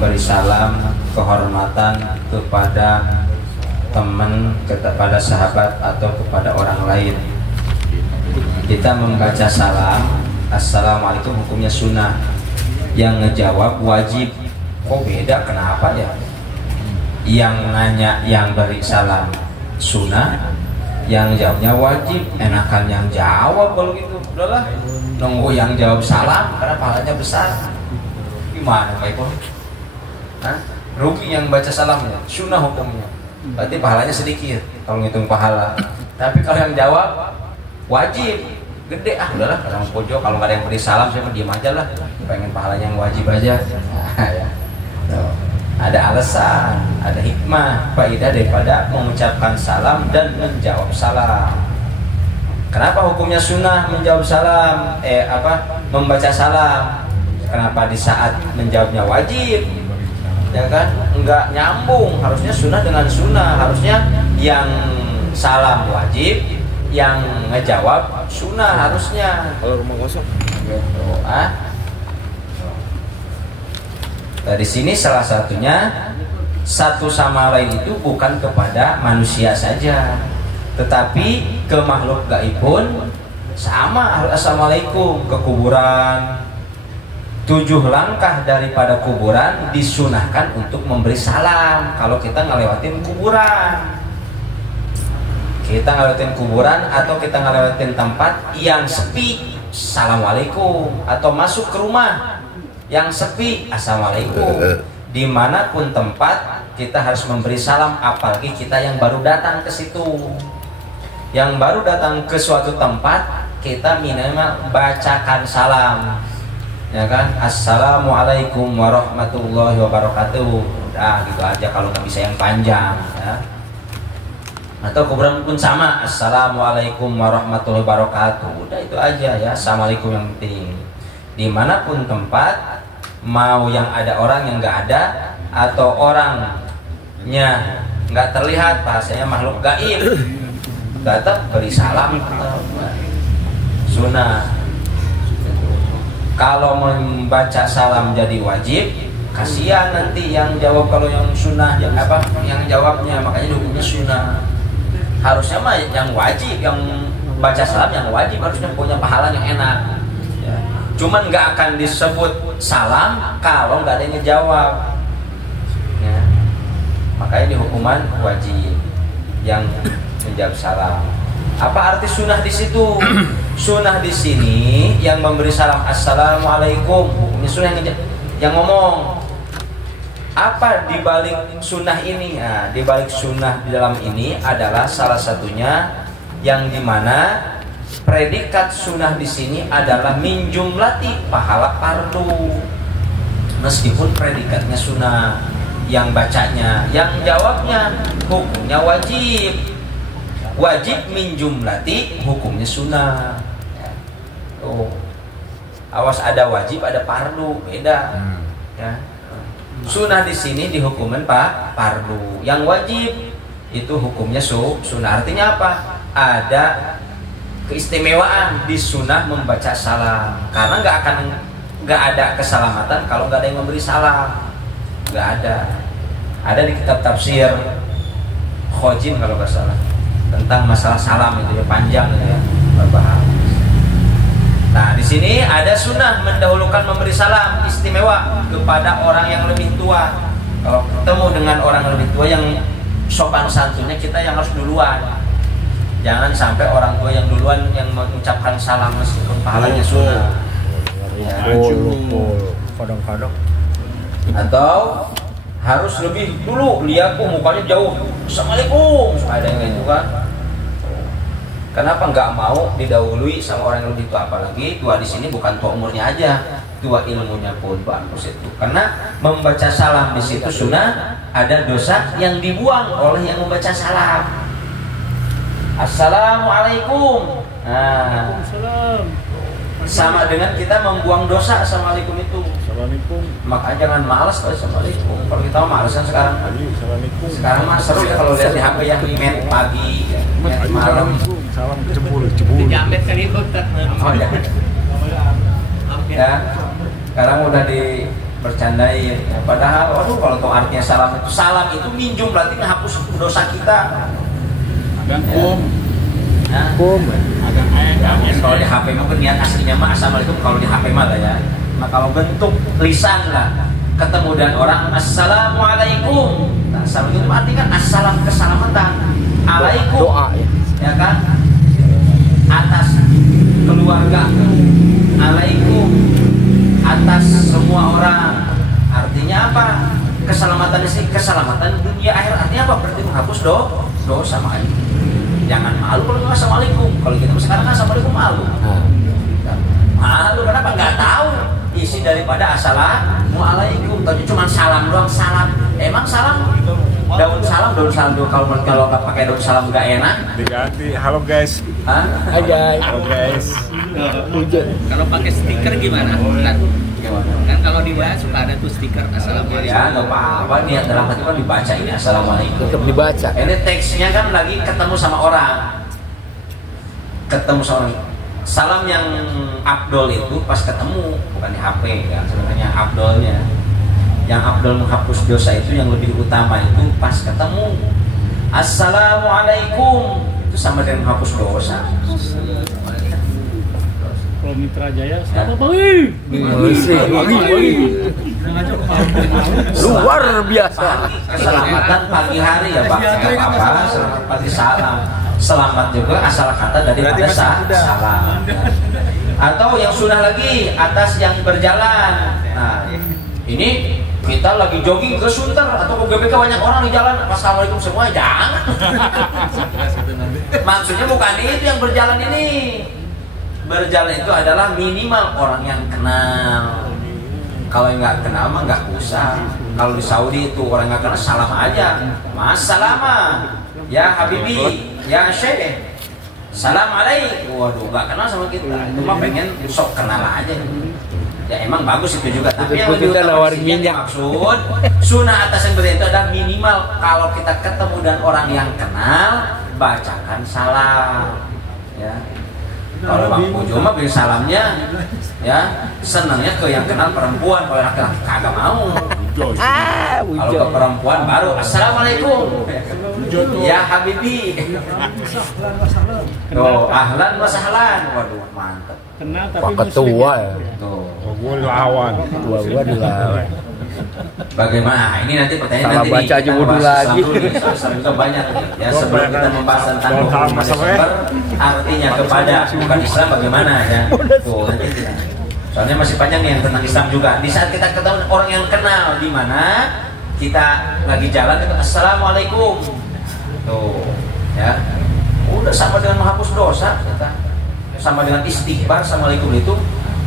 memberi salam kehormatan kepada teman, kepada sahabat atau kepada orang lain. Kita membaca salam, assalamualaikum hukumnya sunnah. Yang ngejawab wajib. Kok beda, kenapa ya? Yang nanya, yang beri salam sunnah, yang jawabnya wajib. Enakan yang jawab kalau gitu. Udahlah, nunggu yang jawab salam karena pahalanya besar. Gimana Pak Eko? Rugi yang baca salamnya, sunnah hukumnya. Berarti pahalanya sedikit kalau ngitung pahala. Tapi kalau yang jawab wajib, gede. Udahlah, kadang pojok, kalau nggak ada yang beri salam saya diam aja lah. Pengen pahalanya yang wajib aja. Ya. Ada alasan, ada hikmah, faedah daripada mengucapkan salam dan menjawab salam. Kenapa hukumnya sunnah menjawab salam? Membaca salam? Kenapa di saat menjawabnya wajib? Ya kan? Enggak nyambung. Harusnya sunnah dengan sunnah. Harusnya yang salam wajib, yang ngejawab sunnah harusnya. Kalau rumah kosong gitu. Dari sini salah satunya, satu sama lain itu bukan kepada manusia saja, tetapi ke makhluk gaib pun sama. Assalamualaikum ke kuburan, 7 langkah daripada kuburan disunahkan untuk memberi salam. Kalau kita ngelewatin kuburan, atau kita ngelewatin tempat yang sepi, assalamualaikum. Atau masuk ke rumah yang sepi, assalamualaikum. Dimanapun tempat kita harus memberi salam, apalagi kita yang baru datang ke situ. Yang baru datang ke suatu tempat, kita minimal bacakan salam, ya kan? Assalamualaikum warahmatullahi wabarakatuh. Udah gitu aja kalau nggak bisa yang panjang, ya. Atau kuburan pun sama, assalamualaikum warahmatullahi wabarakatuh. Udah itu aja ya, assalamualaikum yang penting. Dimanapun tempat, mau yang ada orang yang nggak ada, atau orangnya nggak terlihat, bahasanya makhluk gaib, tetap beri salam, sunnah. Kalau membaca salam jadi wajib, kasihan nanti yang jawab. Kalau yang sunnah, yang jawabnya, makanya hukumnya sunnah. Harusnya mah yang wajib, yang baca salam yang wajib harusnya punya pahala yang enak. Cuman nggak akan disebut salam kalau nggak ada yang ngejawab, ya. Makanya di hukuman wajib yang menjawab salam. Apa arti sunnah di situ? Sunnah di sini yang memberi salam assalamualaikum, hukumnya sunnah yang ngomong. Apa dibalik sunnah ini? Nah, dibalik sunnah di dalam ini adalah salah satunya yang dimana predikat sunnah di sini adalah min jumlati, pahala fardu. Meskipun predikatnya sunnah, yang bacanya, yang jawabnya hukumnya wajib. Wajib min jumlati, hukumnya sunnah. Tuh. Awas, ada wajib, ada fardu, beda. Ya. Sunnah di sini dihukumin fardu. Yang wajib itu hukumnya sunnah. Artinya apa? Ada keistimewaan di sunnah membaca salam, karena nggak ada keselamatan kalau nggak ada yang memberi salam. Nggak ada di kitab tafsir Khojin kalau nggak salah, tentang masalah salam itu ya, panjang gitu ya, berbahas. Nah di sini ada sunnah mendahulukan memberi salam istimewa kepada orang yang lebih tua. Kalau ketemu dengan orang yang lebih tua, yang sopan santunnya kita yang harus duluan. Jangan sampai orang tua yang duluan yang mengucapkan salam meskipun pahalanya sunnah. Ya. Kadang-kadang. Atau harus lebih dulu, lihat mukanya jauh, assalamualaikum, ada yang gitu kan. Kenapa nggak mau didahului sama orang yang lebih tua? Apalagi tua di sini bukan tua umurnya aja, tua ilmunya pun bagus itu. Karena membaca salam di situ sunnah, ada dosa yang dibuang oleh yang membaca salam. Assalamualaikum. Nah, sama dengan kita membuang dosa. Assalamualaikum itu. Assalamualaikum. Makanya jangan malas kalau assalamualaikum. Kalau kita malesan sekarang. Assalamualaikum. Sekarang mah seru ya kalau lihat di HP yang met pagi, met malam. Salam jebul. Dijamet kali itu. Oh ya. Ya. Sekarang udah di bercandain. Ya, padahal, waduh, kalau tahu artinya salam itu minjum, berarti menghapus dosa kita. Kum. Nah, kalau di HP mah niat aslinya mah assalamualaikum, kalau di HP mah lah ya. Nah, kalau bentuk lisan lah, ketemu dan orang assalamualaikum. Nah, assalamualaikum itu artinya kan assalam, keselamatan. Alaikum. Doa ya. Ya kan? Atas keluarga. Alaikum. Atas semua orang. Artinya apa? Keselamatan sih, keselamatan dunia akhir. Artinya apa? Berarti menghapus dosa makanya. Jangan malu kalau nggak assalamualaikum. Kalau kita sekarang kan assalamualaikum malu. Malu kenapa? Nggak tahu isi daripada assalamualaikum. Tapi cuma salam doang, salam. Emang salam? Daun salam doang. Kalau nggak pakai daun salam nggak enak. Diganti. Halo guys. Hah? Hai guys. Halo guys. Kalau pakai stiker gimana? Kan kalau dibahas suka ada tuh stiker assalamualaikum. Ya nggak apa-apa, niat dalam hati kan dibaca ini assalamualaikum. Tetap dibaca. Ini teksnya kan lagi ketemu sama orang. Ketemu sama orang. Salam yang afdol itu pas ketemu, bukan di HP ya, sebenarnya afdolnya. Yang afdol menghapus dosa itu yang lebih utama itu pas ketemu. Assalamualaikum itu sama dengan menghapus dosa. Kalau Mitra Jaya, Ya. apa bang? Luar biasa. Keselamatan pagi hari ya Pak. Nggak apa-apa, selamat pagi salam. Selamat juga asal kata daripada salam. Atau yang sunnah lagi atas yang berjalan. Nah, ini kita lagi jogging ke Sunter atau ke GBK, banyak orang di jalan. Assalamualaikum semua, jangan. Maksudnya bukan itu yang berjalan ini. Berjalan itu adalah minimal orang yang kenal. Kalau yang nggak kenal mah nggak usah. Kalau di Saudi itu orang nggak kenal salam aja. Masalama, ya Habibi, ya Syekh. Salam alaikum. Waduh, nggak kenal sama kita. Itu mah pengen sok kenal aja. Ya emang bagus itu juga. Tapi yang lebih utama maksud sunnah atas yang berbeda itu adalah minimal kalau kita ketemu dan orang yang kenal, bacakan salam. Ya. Kalau Bang Pujo mah beli salamnya ya senangnya ke yang kenal perempuan, kalau laki-laki kagak mau. Kalau ke perempuan baru assalamualaikum ya Habibi. Tuh ahlan wa sahlan. Waduh mantap. Kenal tapi Pak Ketua ya. Tuh. Gue lawan. Tua dilawan. Bagaimana? Ini nanti pertanyaan Salah nanti baca aja wudhu lagi. Soal juga banyak ya sebelum kita membahas tentang 25 Desember artinya kepada bukan Islam bagaimana ya. Tuh nanti kita. Soalnya masih panjang nih yang tentang Islam juga. Di saat kita ketemu orang yang kenal di mana kita lagi jalan itu assalamualaikum. Tuh ya. Udah sama dengan menghapus dosa kita. Sama dengan istighfar, assalamualaikum itu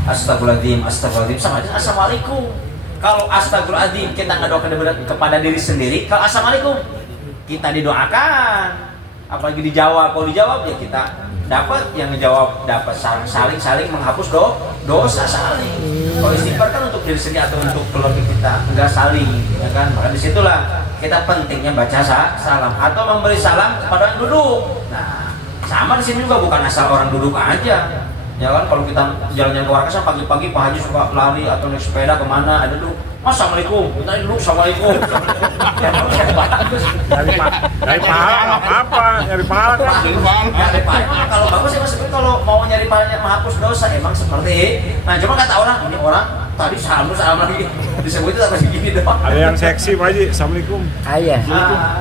astagfirullahaladzim, astagfirullahaladzim sama dengan assalamualaikum. Kalau astagfirullahaladzim kita ngedoakan kepada diri sendiri, kalau assalamualaikum kita didoakan, apalagi dijawab. Kalau dijawab ya kita dapat yang ngejawab, dapat saling menghapus dosa saling. Kalau istighfar kan untuk diri sendiri atau untuk keluarga kita, enggak saling, ya kan? Maka disitulah kita pentingnya baca salam atau memberi salam kepada yang duduk. Nah, sama di sini juga bukan asal orang duduk aja. Ya kan kalau kita jalan-jalan ke Warkasa pagi-pagi Pak Haji suka lari atau naik sepeda kemana ada dulu assalamualaikum kita dulu assalamualaikum Nyari pahala nggak apa-apa. Nyari pahala kan. nyari pahala kalau bagus ya mas kalau mau nyari pahala menghapus dosa emang seperti nah cuma kata orang ini orang tadi salam lagi disebut itu apa sih gini doang Ada yang seksi Pak Haji. Assalamualaikum. Ayah.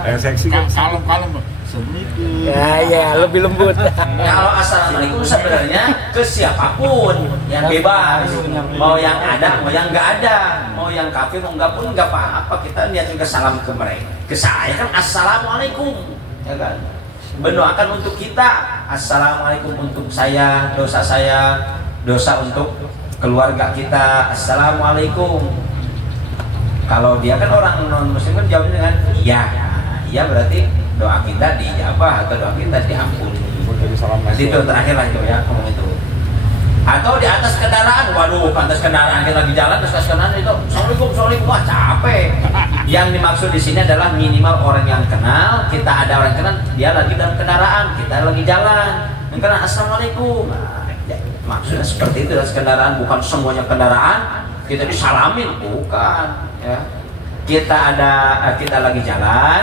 Yang seksi kan. Kalem. Ya, lebih lembut. kalau assalamualaikum sebenarnya ke siapapun yang bebas mau yang ada mau yang nggak ada mau yang kafir mau nggak pun nggak apa-apa kita niatin ke salam ke mereka ke saya kan assalamualaikum ya kan mendoakan untuk kita assalamualaikum untuk saya dosa untuk keluarga kita assalamualaikum. Kalau dia kan orang non muslim kan jawabnya dengan iya berarti doa kita dijabah atau doa kita diampuni. Nanti itu terakhir lah itu ya ngomong itu. Atau di atas kendaraan, waduh atas kendaraan kita lagi jalan terus atas kendaraan itu assalamualaikum wah capek. Yang dimaksud di sini adalah minimal orang yang kenal, kita ada orang yang kenal, dia lagi dalam kendaraan, kita lagi jalan, yang kenal assalamualaikum. Nah, ya, maksudnya seperti itu atas kendaraan bukan semuanya kendaraan kita disalamin, bukan ya. Kita lagi jalan,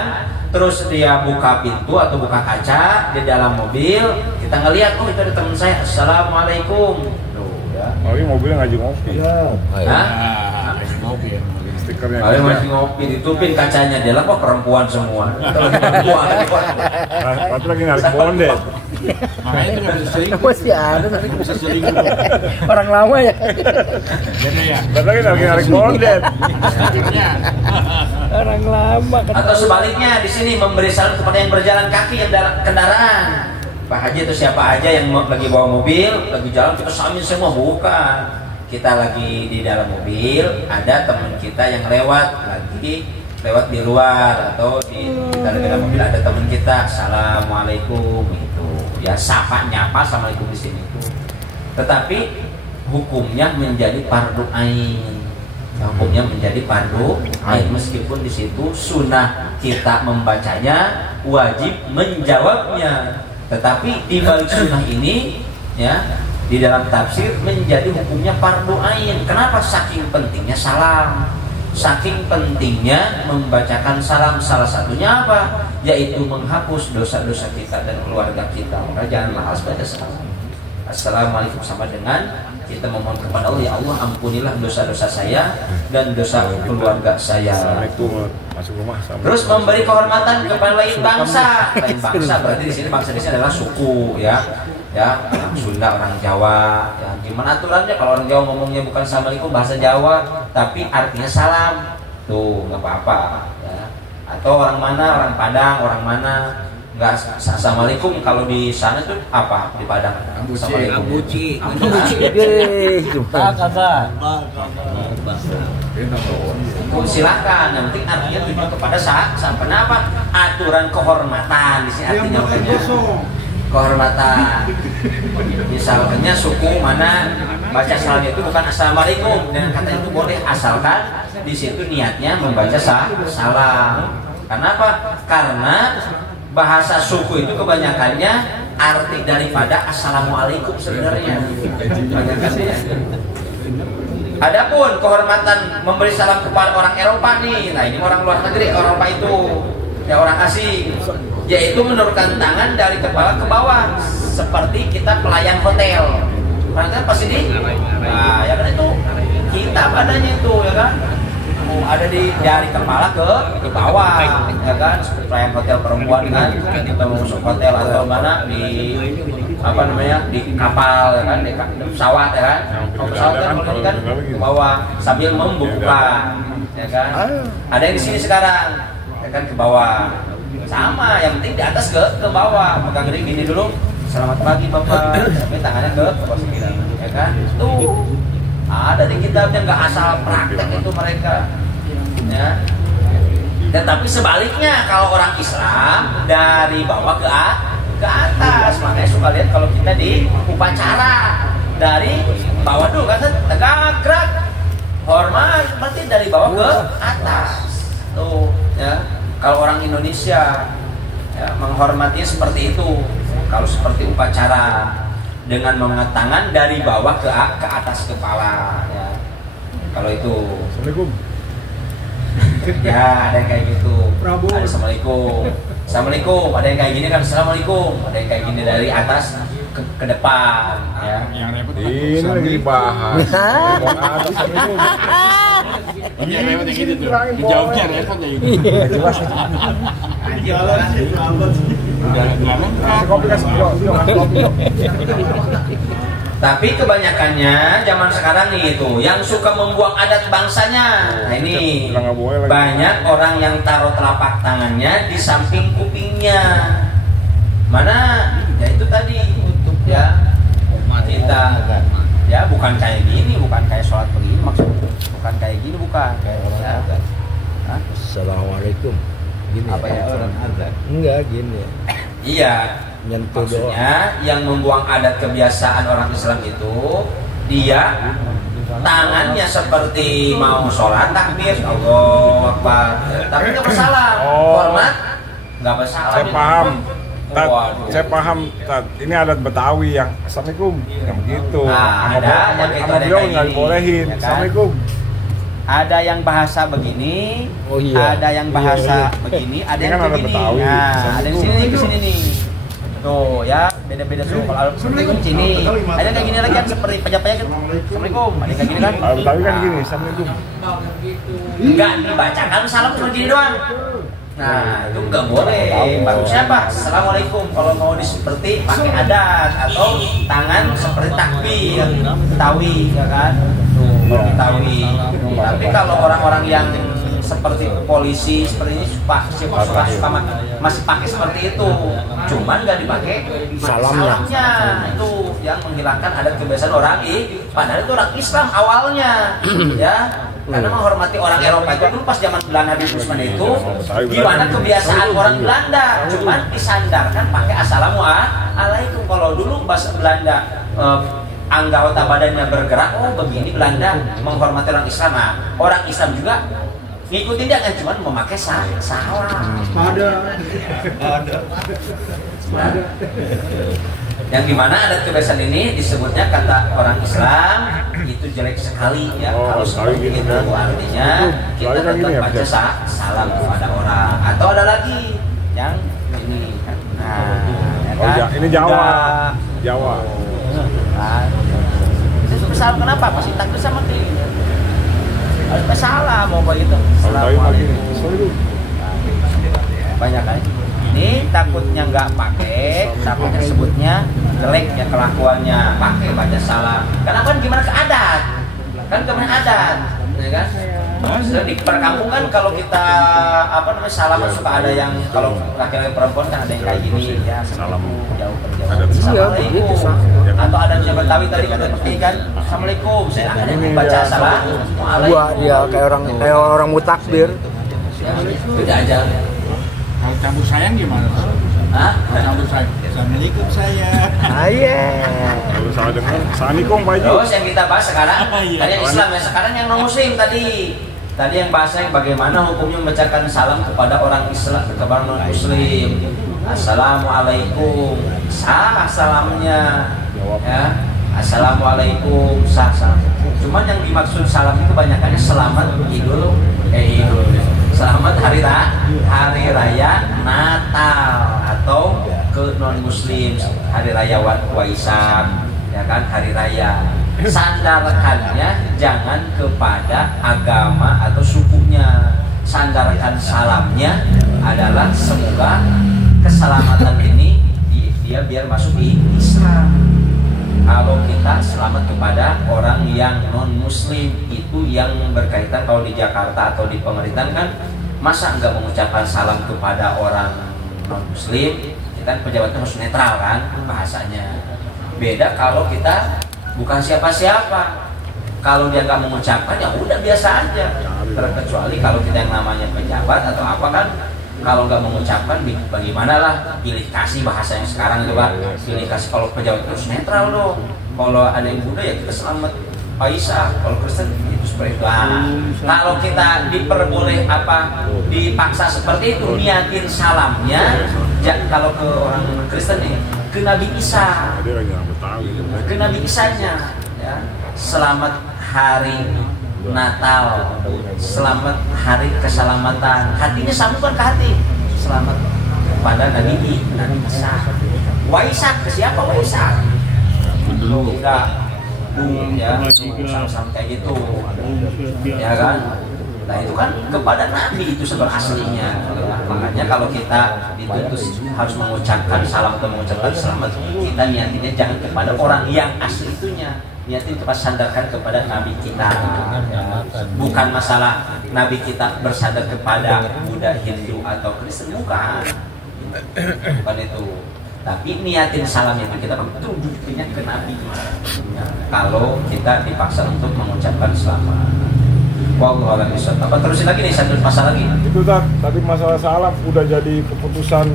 terus dia buka pintu atau buka kaca di dalam mobil, kita ngelihat, oh itu ada teman saya, assalamualaikum. Tuh, ya. Oh ini mobilnya ngajak ngopi. Hah? Stikernya. Kalau masih ngopi ditupin kacanya, dia lah kok perempuan semua. Perempuan. Waktu lagi narik bondet. Makanya itu nggak bisa selingkuh. Masih ada tapi Nggak bisa selingkuh. orang lama ya. Beda ya. Waktu lagi narik bondet. Stikernya. Orang lama. Atau sebaliknya di sini memberi salam kepada yang berjalan kaki yang dalam kendaraan. Pak Haji itu siapa aja yang lagi bawa mobil, lagi jalan kita salamin semua, bukan. Kita lagi di dalam mobil, ada teman kita yang lewat di luar, atau kita lagi dalam mobil ada teman kita, assalamualaikum itu, ya sapa nyapa assalamualaikum di sini itu. Tetapi hukumnya menjadi fardu ain, hukumnya menjadi fardu ain meskipun di situ sunnah kita membacanya, wajib menjawabnya. Tetapi di balik sunnah ini, ya. Di dalam tafsir menjadi hukumnya fardu ain. Kenapa? Saking pentingnya salam, saking pentingnya membacakan salam. Salah satunya apa? Yaitu menghapus dosa-dosa kita dan keluarga kita. Maka jangan malas baca salam. Assalamualaikum sama dengan kita memohon kepada Allah, ya Allah ampunilah dosa-dosa saya dan dosa keluarga saya. Assalamualaikum. Masuk rumah. Terus memberi kehormatan kepada lain bangsa. Lain bangsa berarti di sini bangsa di sini adalah suku, ya. Ya, orang Sunda, orang Jawa, ya, gimana aturannya kalau orang Jawa ngomongnya bukan assalamualaikum bahasa Jawa, tapi artinya salam, tuh nggak apa-apa, ya. Atau orang mana, orang Padang, orang mana nggak assalamualaikum, kalau di sana tuh apa di Padang? Assalamualaikum. Silakan, yang penting artinya tujuan kepada saat. Kenapa? Aturan kehormatan di sini artinya kehormatan. Misalnya suku mana baca salam itu bukan assalamualaikum, dengan kata itu boleh asalkan di situ niatnya membaca salam. Kenapa? Karena bahasa suku itu kebanyakannya arti daripada assalamualaikum sebenarnya. Adapun kehormatan memberi salam kepada orang Eropa nih, nah ini orang luar negeri, Eropa itu ya orang asing, yaitu menurunkan tangan dari kepala ke bawah seperti kita pelayan hotel. Kan pasti nah ya kan itu kita badannya itu ya kan ada dari kepala ke bawah ya kan, seperti pelayan hotel perempuan kan, kita mau masuk hotel atau mana di apa namanya di kapal ya kan, di pesawat ya kan, pesawat kan ke bawah sambil membuka ya kan. Ada yang di sini sekarang ya kan ke bawah, sama yang penting di atas ke bawah, pegang gini dulu, selamat pagi bapak, tapi tangannya ke bawah ya kan. Tuh ada di kitabnya, nggak asal praktek itu mereka ya. Tetapi sebaliknya kalau orang Islam dari bawah ke atas, makanya suka lihat kalau kita di upacara dari bawah dulu kan tegak gerak hormat, berarti dari bawah ke atas tuh ya. Kalau orang Indonesia ya, menghormatinya seperti itu. Kalau seperti upacara dengan mengangkat tangan dari bawah ke atas kepala ya. Kalau itu Assalamualaikum. Ya ada yang kayak gitu. Ada assalamualaikum. Assalamualaikum. Ada yang kayak gini kan assalamualaikum. Ada yang kayak gini dari atas ke depan ya. Yang repot Ini lagi dibahas. Ini yang repot yang gitu tuh. Dijawabnya repot ya ini. Jelas. Udah lengkap. Kopi kasih kopi. Tapi kebanyakannya zaman sekarang nih itu yang suka membuang adat bangsanya. Nah ini banyak orang yang taruh telapak tangannya di samping kupingnya. Mana? Ya itu tadi untuk ya kita ya bukan kayak gini, bukan kayak sholat begini maksudnya, bukan kayak gini, bukan kayak orang azan. Assalamualaikum. Gini. Apa ya orang azan? Enggak gini. Iya. Nyentuh doang. Maksudnya yang membuang adat kebiasaan orang Islam itu dia tangannya seperti mau sholat takbir Allahu Akbar, tapi nggak bersalah, hormat nggak bersalah. Saya paham. Saya paham. Ini adat Betawi yang assalamualaikum, yang begitu. Nah, ada yang sama beliau nggak dibolehin. Ya kan? Assalamualaikum. Ada yang bahasa begini, Oh iya. ada yang bahasa begini, ada yang Kan ada begini. Betawi. Nah, ada yang sini ke sini nih. Tuh ya, beda-beda suku. Kalau Assalamualaikum sini, ada kayak gini lagi kan seperti pajak-pajak kan. Assalamualaikum, ada kayak gini kan. Kalau Betawi kan gini, Assalamualaikum. Enggak dibacakan salam cuma gini doang. Nah, itu enggak boleh. Bagusnya apa? Assalamualaikum. Kalau mau seperti pakai adat atau tangan seperti takbir, Betawi, ya kan? Tuh, kalau Betawi. Tapi kalau orang-orang yang seperti polisi seperti ini suka masih pakai seperti itu, cuman nggak dipakai salamnya. Itu yang menghilangkan adat kebiasaan orang padahal itu orang Islam awalnya ya, karena menghormati orang Eropa itu dulu pas zaman Belanda di Usman itu gimana kebiasaan orang Belanda, cuman disandarkan pakai assalamualaikum. Kalau dulu bahasa Belanda anggota badannya bergerak, oh begini Belanda menghormati orang Islam. Nah, orang Islam juga ngikutin dia kan, cuma memakai salam. Ada. Yang gimana adat kebiasaan ini disebutnya kata orang Islam itu jelek sekali ya. Kalau seperti itu artinya kita tetap baca salam kepada orang. Atau ada lagi yang ini. Nah, ya kan? Oh, ini Jawa. Jawa. Nah, itu salam kenapa? Pasti takbir sama dia. Harus salam mau begitu. Assalamualaikum. Banyak kan? Ini takutnya nggak pakai, takutnya sebutnya jelek ya kelakuannya, pakai baca salam. Karena kan gimana ke adat? Kan kemana adat, ya kan? Di perkampungan kalau kita salaman suka ada yang kalau laki-laki perempuan kan ada yang kayak gini ya, salam jauh perjauhan. Assalamualaikum. Atau ada yang Betawi tadi kata seperti kan, Assalamualaikum. Saya akan baca salam. Wah, dia kayak orang mutakbir. Beda aja. Kalau campur sayang gimana? Hah? Campur sayang. Assalamualaikum sayang. Aye. Kalau salah dengar, Assalamualaikum Pak Haji. Terus yang kita bahas sekarang, tadi yang Islam ya, sekarang yang non Muslim tadi. Tadi yang bahasanya bagaimana hukumnya membacakan salam kepada orang Islam, kepada non Muslim. Assalamualaikum, sah salamnya, ya. Assalamualaikum, sah salam. Cuman yang dimaksud salam itu banyakannya selamat selamat hari raya Natal atau ke non Muslim hari raya Waisak, ya kan, hari raya. Sandarkannya jangan kepada agama atau sukunya. Sandarkan salamnya adalah semoga keselamatan ini dia biar masuk di Islam. Kalau kita selamat kepada orang yang non Muslim, itu yang berkaitan kalau di Jakarta atau di pemerintahan kan masa nggak mengucapkan salam kepada orang non Muslim? Kita kan pejabatnya harus netral kan bahasanya. Beda kalau kita bukan siapa-siapa. Kalau dia nggak mengucapkan ya udah biasa aja. Terkecuali kalau kita yang namanya pejabat atau apa kan, kalau nggak mengucapkan bagaimana lah, pilih kasih bahasa yang sekarang itu Pak. Pilih kasih, kalau pejabat terus netral dong. Kalau ada yang Buddha ya kita selamat Aisyah, kalau Kristen itu seperti itu. Kalau kita diperboleh dipaksa seperti itu, niatin salamnya kalau ke orang Kristen nih ke Nabi Isa, ke Nabi Isanya ya. Selamat hari Natal, selamat hari keselamatan. Hatinya sambungkan ke hati, selamat kepada Nabi Isa. Waisak ke siapa Waisak? Tidak ya, sama kayak gitu ya kan. Nah itu kan kepada Nabi itu sebenarnya aslinya. Makanya kalau kita dituntut harus mengucapkan salam atau mengucapkan selamat, kita niatinnya jangan kepada orang yang asli itunya, niatin kita sandarkan kepada Nabi kita. Bukan masalah Nabi kita bersandar kepada Buddha, Hindu atau Kristen, bukan itu. Tapi niatin salamnya itu kita tunjuknya ke Nabi. Kalau kita dipaksa untuk mengucapkan selamat. Wallahu a'lam bishawab. Apa terusin lagi nih satu pasal lagi? Itu tadi masalah salam udah jadi keputusan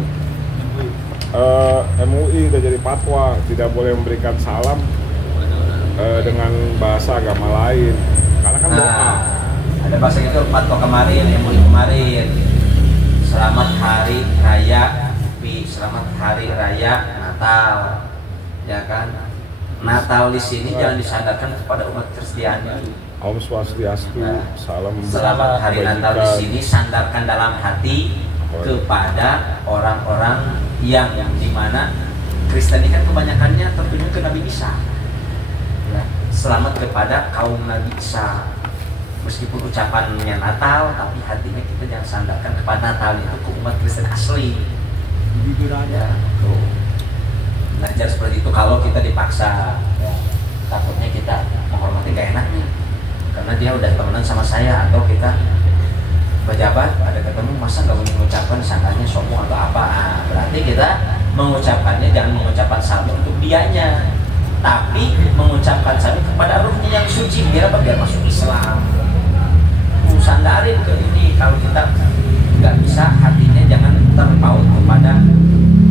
MUI, udah jadi fatwa tidak boleh memberikan salam dengan bahasa agama lain. Karena kan doa. Ada bahasa gitu fatwa kemarin, MUI kemarin. Selamat hari raya selamat hari raya Natal. Ya kan? Natal di sini jangan disandarkan kepada umat Kristiani. Om Swastiastu, salam Selamat Hari Natal di kebajikan. sini sandarkan dalam hati kepada orang-orang yang dimana Kristen ini kan kebanyakannya tertuju ke Nabi Isa. Ya, selamat kepada kaum Nabi Isa. Meskipun ucapannya Natal, tapi hatinya kita jangan sandarkan kepada Natal itu ke umat Kristen asli. Ya, tuh. Belajar seperti itu kalau kita dipaksa, ya, takutnya kita menghormati gak enaknya karena dia udah temenan sama saya, atau kita pejabat ada ketemu masa nggak mengucapkan sangkanya sombong atau apa. Berarti kita mengucapkannya jangan mengucapkan salam untuk dianya, tapi mengucapkan salam kepada ruhnya yang suci, biar apa? Biar masuk Islam. Sandarin ke ini. Kalau kita nggak bisa, hatinya jangan terpaut kepada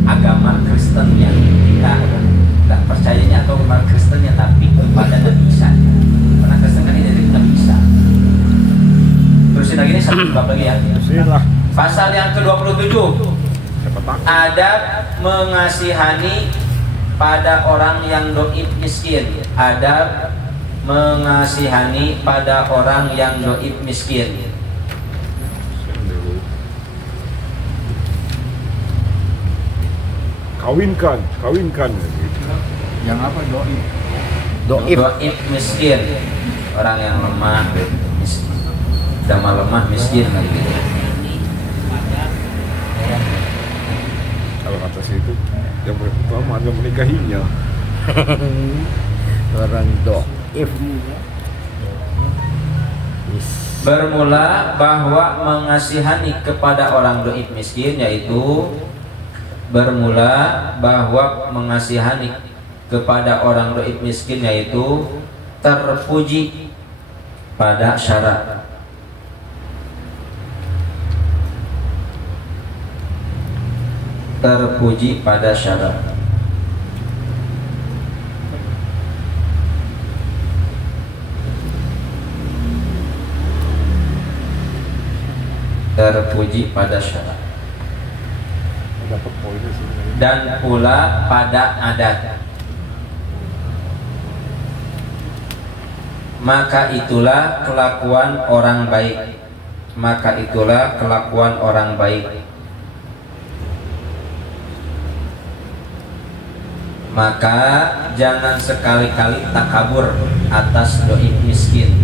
agama Kristen yang kita nggak percayanya atau agama Kristennya, tapi kepada Nabi Isa. Karena Kristen kan identik Nabi Isa. Terusin lagi nih satu bab lagi ya. Silah. Pasal yang ke-27. Siapa takut? Adab mengasihani pada orang yang doib miskin. Adab mengasihani pada orang yang doib miskin. Kawinkan gitu. Yang apa doi? Doib. Doib miskin, orang yang lemah, miskin. Udah mah lemah miskin lagi. Kalau kata situ yang pertama adalah menikahinya. Orang doib. Bermula bahwa mengasihani kepada orang doib miskin, yaitu bermula bahwa mengasihani kepada orang doib miskin, yaitu terpuji pada syarat. Terpuji pada syarat. Terpuji pada syarat. Dapat poinnya sih. Dan pula pada adat. Maka itulah kelakuan orang baik. Maka itulah kelakuan orang baik. Maka jangan sekali-kali takabur atas doib miskin.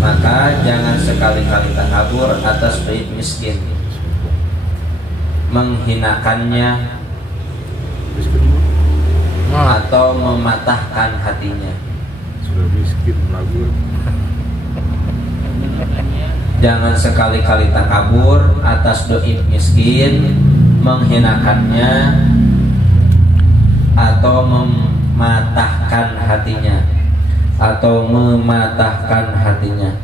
Maka jangan sekali-kali takabur atas doib miskin, menghinakannya atau mematahkan hatinya. Sudah miskin lagu. Jangan sekali-kali takabur atas doib miskin, menghinakannya atau mematahkan hatinya, atau mematahkan hatinya.